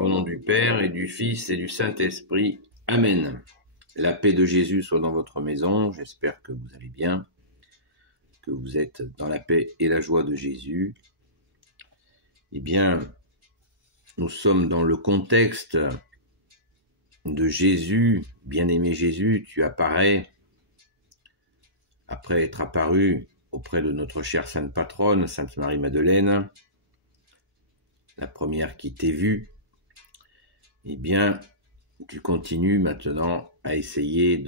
Au nom du Père et du Fils et du Saint-Esprit. Amen. La paix de Jésus soit dans votre maison. J'espère que vous allez bien, que vous êtes dans la paix et la joie de Jésus. Eh bien, nous sommes dans le contexte de Jésus. Bien-aimé Jésus, tu apparais, après être apparu auprès de notre chère Sainte Patronne, Sainte Marie-Madeleine, la première qui t'ait vue. Eh bien, tu continues maintenant à essayer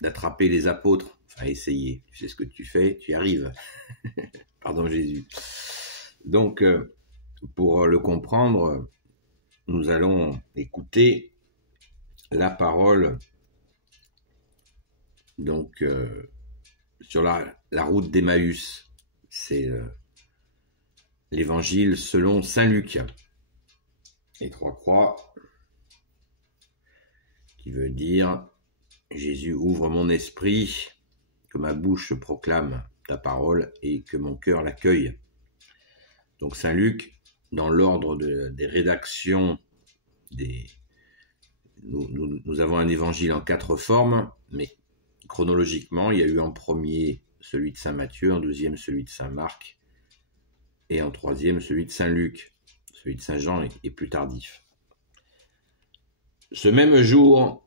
d'attraper les apôtres. Enfin, essayer, tu sais ce que tu fais, tu y arrives. Pardon Jésus. Donc, pour le comprendre, nous allons écouter la parole donc sur la route d'Emmaüs. C'est l'évangile selon saint Luc. Et 3 croix, qui veut dire « Jésus ouvre mon esprit, que ma bouche proclame ta parole et que mon cœur l'accueille ». Donc saint Luc, dans l'ordre des rédactions, nous avons un évangile en 4 formes, mais chronologiquement, il y a eu en premier celui de saint Matthieu, en deuxième celui de saint Marc, et en troisième celui de saint Luc. Celui de saint Jean est plus tardif. Ce même jour,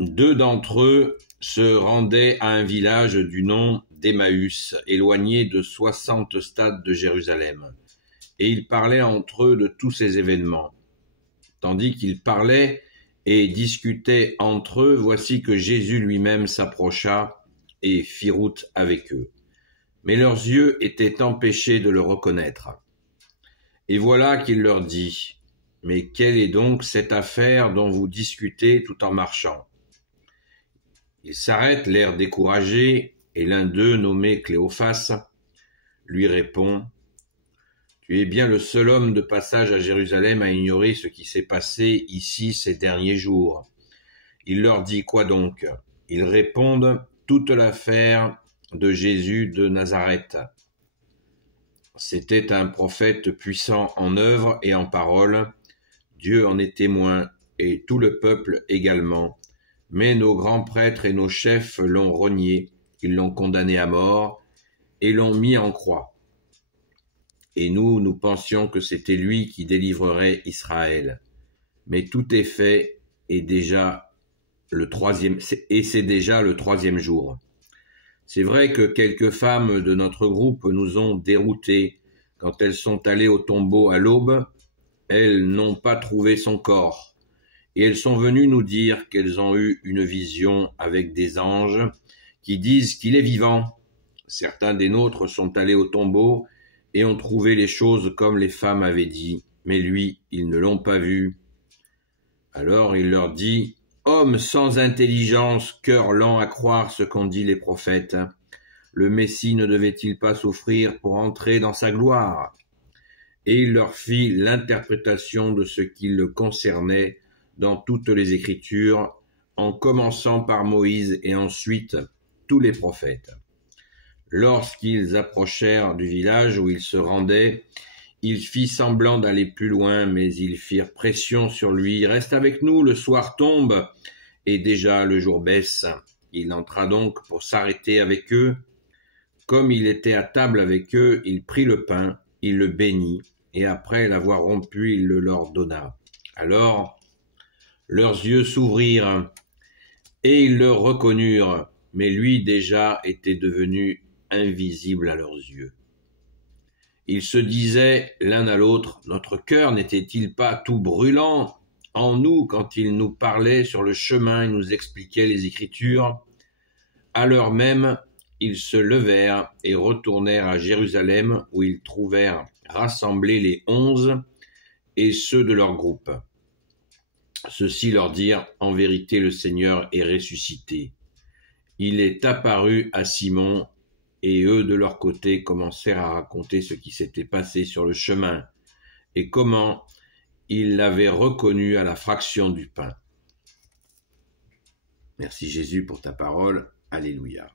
2 d'entre eux se rendaient à un village du nom d'Emmaüs, éloigné de 60 stades de Jérusalem, et ils parlaient entre eux de tous ces événements. Tandis qu'ils parlaient et discutaient entre eux, voici que Jésus lui-même s'approcha et fit route avec eux. Mais leurs yeux étaient empêchés de le reconnaître. Et voilà qu'il leur dit: « Mais quelle est donc cette affaire dont vous discutez tout en marchant ?» Ils s'arrêtent, l'air découragé, et l'un d'eux, nommé Cléophas, lui répond: « Tu es bien le seul homme de passage à Jérusalem à ignorer ce qui s'est passé ici ces derniers jours. » Il leur dit: « Quoi donc ?» Ils répondent: « Toute l'affaire de Jésus de Nazareth. C'était un prophète puissant en œuvre et en parole. Dieu en est témoin, et tout le peuple également. Mais nos grands prêtres et nos chefs l'ont renié, ils l'ont condamné à mort et l'ont mis en croix. Et nous pensions que c'était lui qui délivrerait Israël. Mais tout est fait, et c'est déjà le 3e jour. C'est vrai que quelques femmes de notre groupe nous ont déroutés. Quand elles sont allées au tombeau à l'aube, elles n'ont pas trouvé son corps. Et elles sont venues nous dire qu'elles ont eu une vision avec des anges qui disent qu'il est vivant. Certains des nôtres sont allés au tombeau et ont trouvé les choses comme les femmes avaient dit, mais lui, ils ne l'ont pas vu. Alors il leur dit: « Hommes sans intelligence, cœur lent à croire ce qu'ont dit les prophètes, le Messie ne devait-il pas souffrir pour entrer dans sa gloire ?» Et il leur fit l'interprétation de ce qui le concernait dans toutes les Écritures, en commençant par Moïse et ensuite tous les prophètes. Lorsqu'ils approchèrent du village où ils se rendaient, il fit semblant d'aller plus loin, mais ils firent pression sur lui. « Reste avec nous, le soir tombe, et déjà le jour baisse. » Il entra donc pour s'arrêter avec eux. Comme il était à table avec eux, il prit le pain, il le bénit, et après l'avoir rompu, il le leur donna. Alors leurs yeux s'ouvrirent, et ils le reconnurent, mais lui déjà était devenu invisible à leurs yeux. Ils se disaient l'un à l'autre: « Notre cœur n'était-il pas tout brûlant en nous quand il nous parlait sur le chemin et nous expliquait les Écritures ?» À l'heure même, ils se levèrent et retournèrent à Jérusalem, où ils trouvèrent rassemblés les 11 et ceux de leur groupe. Ceux-ci leur dirent: « En vérité, le Seigneur est ressuscité. Il est apparu à Simon. » Et eux, de leur côté, commencèrent à raconter ce qui s'était passé sur le chemin et comment ils l'avaient reconnu à la fraction du pain. Merci Jésus pour ta parole. Alléluia.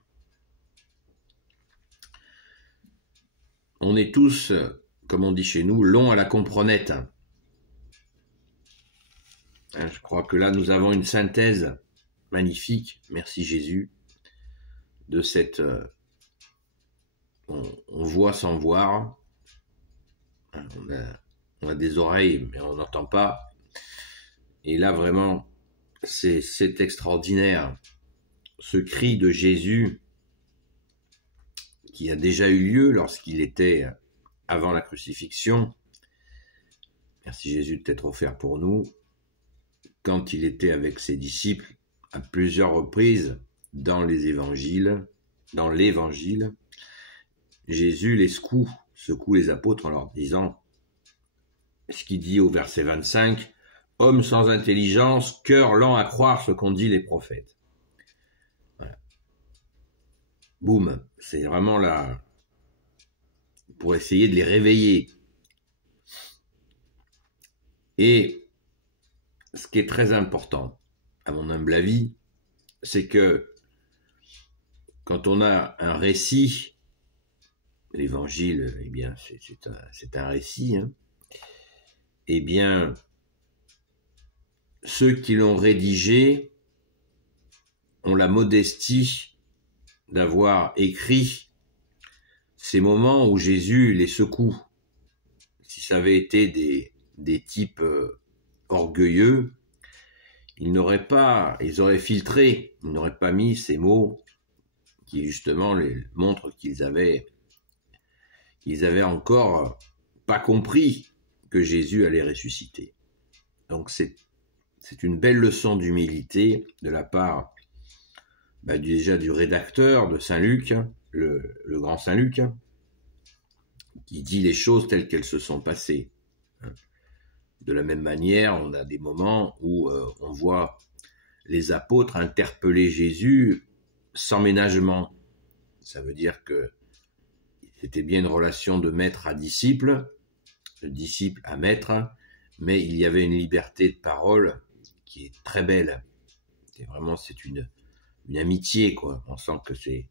On est tous, comme on dit chez nous, longs à la comprenette. Je crois que là, nous avons une synthèse magnifique, merci Jésus, de cette... on voit sans voir, on a des oreilles, mais on n'entend pas. Et là, vraiment, c'est extraordinaire. Ce cri de Jésus qui a déjà eu lieu lorsqu'il était avant la crucifixion. Merci Jésus de t'être offert pour nous. Quand il était avec ses disciples à plusieurs reprises dans l'évangile, Jésus les secoue les apôtres en leur disant ce qu'il dit au verset 25, « Homme sans intelligence, cœur lent à croire ce qu'ont dit les prophètes. » Voilà. Boum, c'est vraiment là pour essayer de les réveiller. Et ce qui est très important, à mon humble avis, c'est que quand on a un récit, l'évangile, eh bien, c'est un récit, hein, eh bien, ceux qui l'ont rédigé ont la modestie d'avoir écrit ces moments où Jésus les secoue. Si ça avait été des types orgueilleux, ils auraient filtré, ils n'auraient pas mis ces mots qui justement les montrent qu'ils avaient encore pas compris que Jésus allait ressusciter. Donc c'est une belle leçon d'humilité de la part déjà du rédacteur de Saint Luc, le grand Saint Luc, qui dit les choses telles qu'elles se sont passées. De la même manière, on a des moments où on voit les apôtres interpeller Jésus sans ménagement. Ça veut dire que c'était bien une relation de maître à disciple, de disciple à maître, mais il y avait une liberté de parole qui est très belle. C'est une amitié, quoi. On sent que il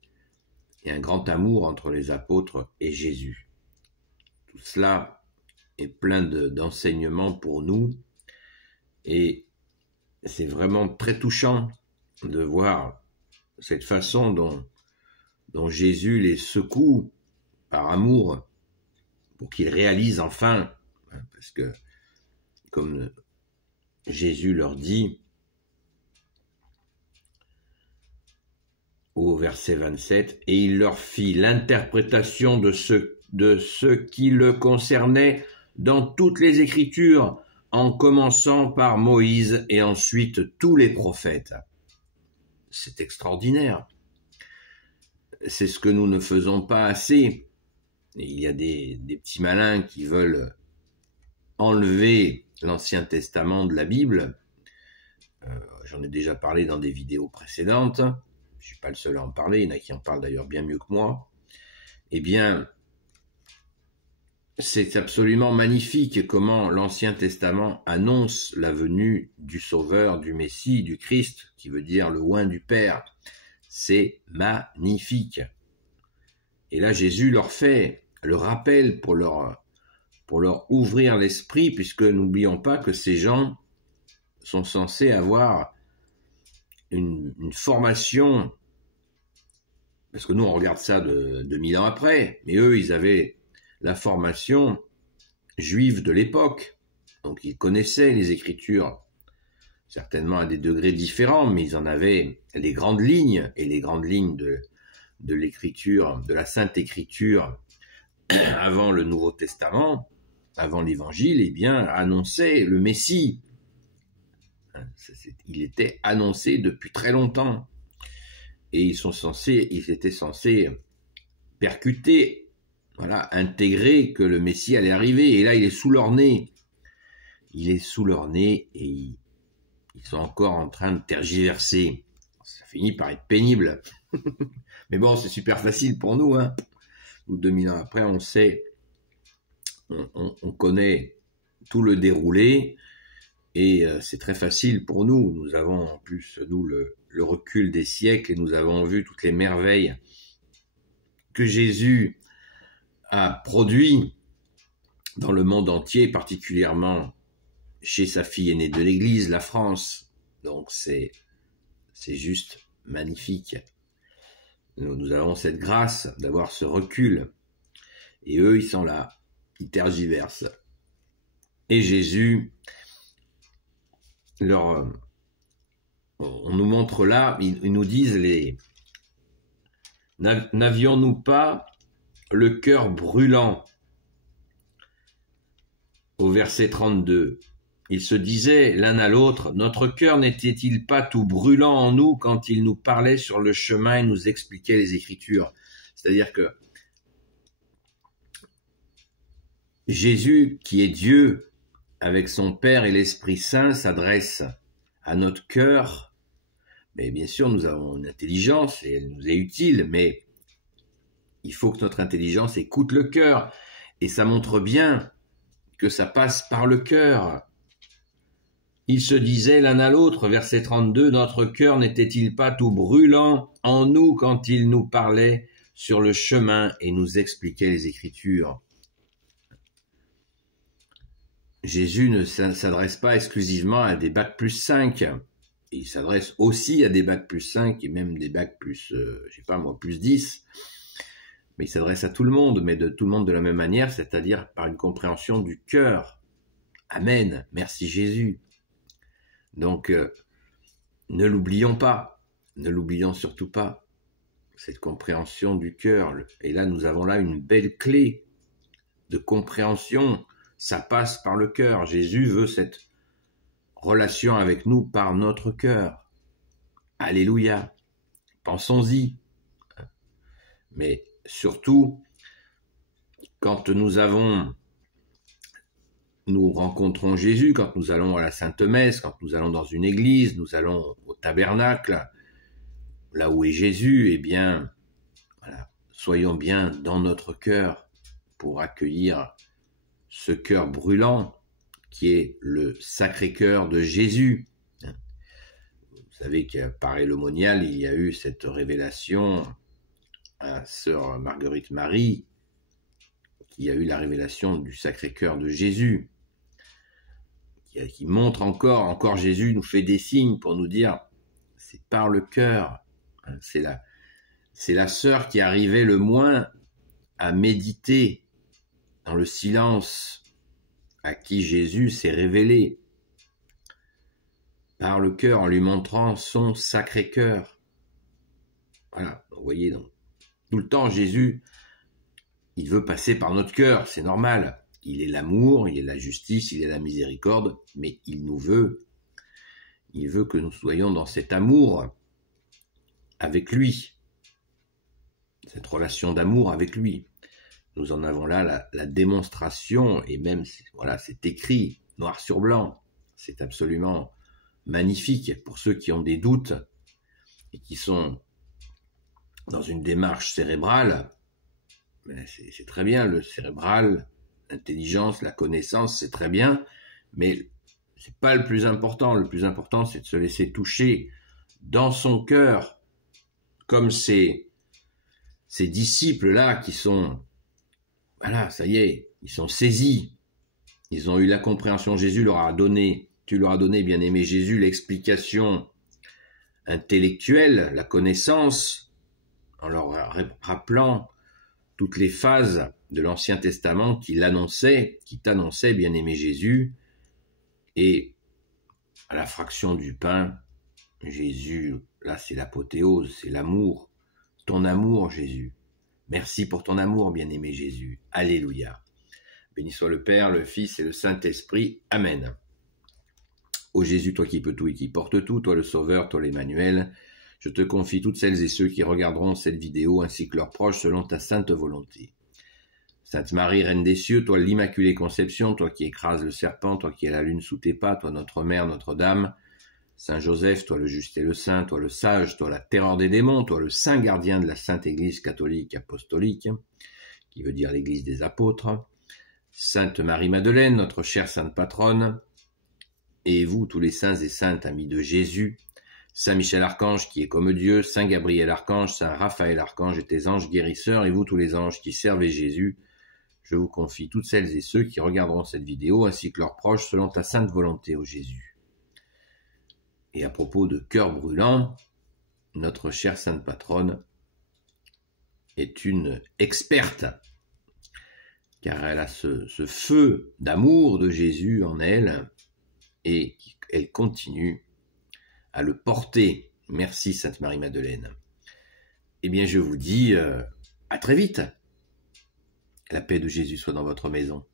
y a un grand amour entre les apôtres et Jésus. Tout cela est plein d'enseignements pour nous, et c'est vraiment très touchant de voir cette façon dont Jésus les secoue par amour pour qu'ils réalisent enfin, parce que comme Jésus leur dit au verset 27, et il leur fit l'interprétation de ce qui le concernait dans toutes les Écritures, en commençant par Moïse et ensuite tous les prophètes. C'est extraordinaire. C'est ce que nous ne faisons pas assez. Et il y a des petits malins qui veulent enlever l'Ancien Testament de la Bible. J'en ai déjà parlé dans des vidéos précédentes. Je ne suis pas le seul à en parler, il y en a qui en parlent d'ailleurs bien mieux que moi. Eh bien, c'est absolument magnifique comment l'Ancien Testament annonce la venue du Sauveur, du Messie, du Christ, qui veut dire le oint du Père. C'est magnifique. Et là, Jésus leur fait le rappel pour leur ouvrir l'esprit, puisque n'oublions pas que ces gens sont censés avoir une formation, parce que nous on regarde ça de 2000 ans après, mais eux ils avaient la formation juive de l'époque, donc ils connaissaient les Écritures, certainement à des degrés différents, mais ils en avaient les grandes lignes, et les grandes lignes de l'Écriture, de la Sainte Écriture, avant le Nouveau Testament, avant l'Évangile, eh bien annonçaient le Messie. Il était annoncé depuis très longtemps, et ils étaient censés percuter, voilà, intégrer que le Messie allait arriver, et là il est sous leur nez. Il est sous leur nez, et ils sont encore en train de tergiverser. Ça finit par être pénible. Mais bon, c'est super facile pour nous, hein. Nous, 2000 ans après, on sait, on connaît tout le déroulé, et c'est très facile pour nous. Nous avons en plus, nous, le recul des siècles, et nous avons vu toutes les merveilles que Jésus a produit dans le monde entier, particulièrement chez sa fille aînée de l'Église, la France. Donc c'est juste magnifique. Nous avons cette grâce d'avoir ce recul. Et eux, ils sont là, ils tergiversent. Et Jésus, on nous montre là, ils nous disent, n'avions-nous pas le cœur brûlant? Au verset 32, ils se disaient l'un à l'autre, notre cœur n'était-il pas tout brûlant en nous quand il nous parlait sur le chemin et nous expliquait les Écritures? C'est-à-dire que Jésus, qui est Dieu, avec son Père et l'Esprit Saint, s'adresse à notre cœur. Mais bien sûr, nous avons une intelligence et elle nous est utile, mais il faut que notre intelligence écoute le cœur. Et ça montre bien que ça passe par le cœur. Ils se disaient l'un à l'autre, verset 32, notre cœur n'était-il pas tout brûlant en nous quand il nous parlait sur le chemin et nous expliquait les Écritures? Jésus ne s'adresse pas exclusivement à des bacs plus 5. Il s'adresse aussi à des bacs plus 5 et même des bacs plus, plus 10. Mais il s'adresse à tout le monde, mais de tout le monde de la même manière, c'est-à-dire par une compréhension du cœur. Amen. Merci Jésus. Donc, ne l'oublions pas. Ne l'oublions surtout pas. Cette compréhension du cœur. Et là, nous avons là une belle clé de compréhension. Ça passe par le cœur. Jésus veut cette relation avec nous par notre cœur. Alléluia. Pensons-y. Mais surtout, quand nous rencontrons Jésus, quand nous allons à la Sainte Messe, quand nous allons dans une église, nous allons au tabernacle, là où est Jésus, eh bien, voilà, soyons bien dans notre cœur pour accueillir ce cœur brûlant qui est le Sacré-Cœur de Jésus. Vous savez qu'à Paray-le-Monial, il y a eu cette révélation à sœur Marguerite Marie, qui a eu la révélation du Sacré-Cœur de Jésus, qui montre encore Jésus nous fait des signes pour nous dire, c'est par le cœur, c'est la sœur qui arrivait le moins à méditer dans le silence, à qui Jésus s'est révélé, par le cœur, en lui montrant son Sacré-Cœur. Voilà, vous voyez, donc, tout le temps, Jésus, il veut passer par notre cœur, c'est normal. Il est l'amour, il est la justice, il est la miséricorde, mais il veut que nous soyons dans cet amour avec lui, cette relation d'amour avec lui. Nous en avons là la démonstration, et même, voilà, c'est écrit noir sur blanc. C'est absolument magnifique pour ceux qui ont des doutes et qui sont dans une démarche cérébrale. C'est très bien, le cérébral, l'intelligence, la connaissance, c'est très bien, mais c'est pas le plus important. Le plus important, c'est de se laisser toucher dans son cœur, comme ces disciples-là qui sont, voilà, ça y est, ils sont saisis. Ils ont eu la compréhension. Jésus leur a donné, tu leur as donné, bien-aimé Jésus, l'explication intellectuelle, la connaissance, en leur rappelant toutes les phases de l'Ancien Testament qui t'annonçaient, bien-aimé Jésus, et à la fraction du pain, Jésus, là c'est l'apothéose, c'est l'amour, ton amour Jésus. Merci pour ton amour, bien-aimé Jésus. Alléluia. Béni soit le Père, le Fils et le Saint-Esprit. Amen. Ô Jésus, toi qui peux tout et qui portes tout, toi le Sauveur, toi l'Emmanuel, je te confie toutes celles et ceux qui regarderont cette vidéo ainsi que leurs proches selon ta sainte volonté. Sainte Marie, Reine des cieux, toi l'Immaculée Conception, toi qui écrases le serpent, toi qui es la lune sous tes pas, toi notre Mère, Notre-Dame, Saint Joseph, toi le juste et le saint, toi le sage, toi la terreur des démons, toi le saint gardien de la Sainte Église catholique apostolique, qui veut dire l'Église des apôtres, Sainte Marie-Madeleine, notre chère sainte patronne, et vous, tous les saints et saintes amis de Jésus, Saint Michel Archange qui est comme Dieu, Saint Gabriel Archange, Saint Raphaël Archange et tes anges guérisseurs, et vous tous les anges qui servez Jésus, je vous confie toutes celles et ceux qui regarderont cette vidéo, ainsi que leurs proches, selon ta sainte volonté, ô Jésus. Et à propos de cœur brûlant, notre chère sainte patronne est une experte, car elle a ce feu d'amour de Jésus en elle, et elle continue à le porter. Merci Sainte Marie-Madeleine. Eh bien, je vous dis à très vite. La paix de Jésus soit dans votre maison.